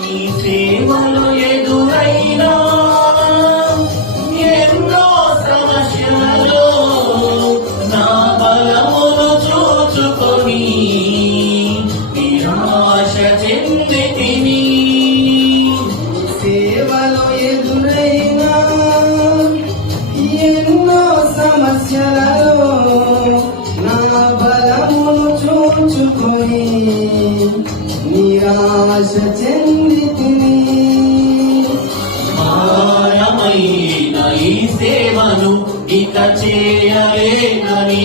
నీ సేవలో ఎదురైనా ఎన్నో సమస్యలలో నా బలమును చూచుకొని నిరాశ చెందితిని. సేవలో ఎదురైనా ఎన్నో సమస్యలలో నా బలమును చూచుకొని నిరాశ చెందితిని. భారమైన ఈ సేవను ఇక చేయలేనని